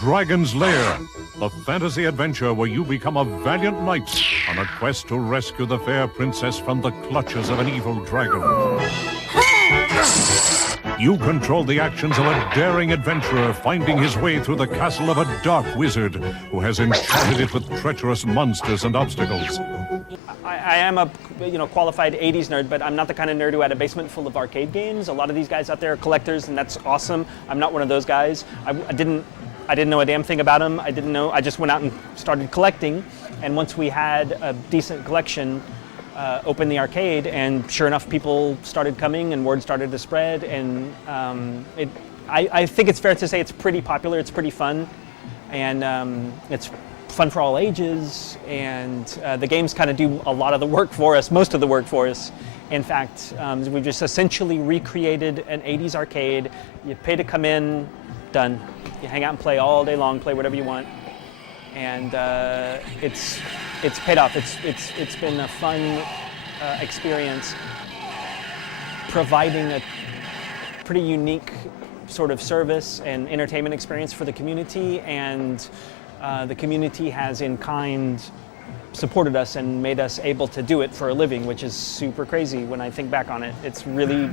Dragon's Lair, the fantasy adventure where you become a valiant knight on a quest to rescue the fair princess from the clutches of an evil dragon. You control the actions of a daring adventurer finding his way through the castle of a dark wizard who has enchanted it with treacherous monsters and obstacles. I am a qualified 80s nerd, but I'm not the kind of nerd who had a basement full of arcade games. A lot of these guys out there are collectors, and that's awesome. I'm not one of those guys. I didn't know a damn thing about them. I just went out and started collecting, and once we had a decent collection, opened the arcade, and sure enough, people started coming, and word started to spread, and I think it's fair to say it's pretty popular. It's pretty fun, and it's fun for all ages, and the games kind of do a lot of the work for us, most of the work for us. In fact, we've just essentially recreated an 80s arcade. You pay to come in, done. You hang out and play all day long, play whatever you want, and it's paid off. It's been a fun experience, providing a pretty unique sort of service and entertainment experience for the community, and the community has in kind supported us and made us able to do it for a living, which is super crazy when I think back on it. It's really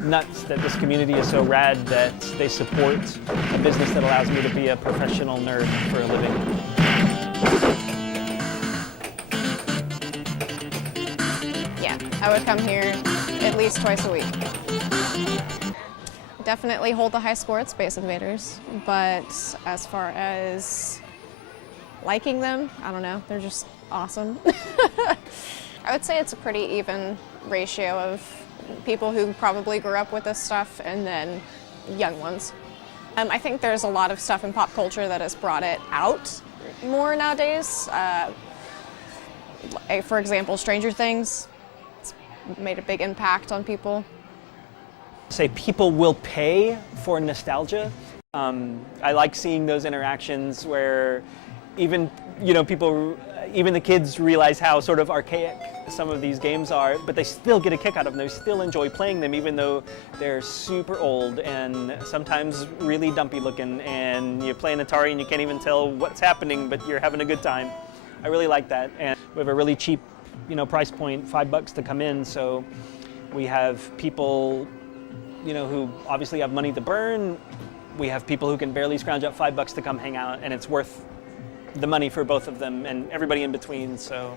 nuts that this community is so rad that they support a business that allows me to be a professional nerd for a living. Yeah, I would come here at least twice a week. Definitely hold the high score at Space Invaders, but as far as liking them, I don't know, they're just awesome. I would say it's a pretty even ratio of people who probably grew up with this stuff and then young ones. I think there's a lot of stuff in pop culture that has brought it out more nowadays. For example, Stranger Things. It's made a big impact on people. Say people will pay for nostalgia. I like seeing those interactions where even the kids realize how sort of archaic some of these games are, but they still get a kick out of them. They still enjoy playing them, even though they're super old and sometimes really dumpy looking, and you're playing Atari and you can't even tell what's happening, but you're having a good time. I really like that. And we have a really cheap, price point, $5 to come in, so we have people, who obviously have money to burn. We have people who can barely scrounge up $5 to come hang out, and it's worth the money for both of them and everybody in between. So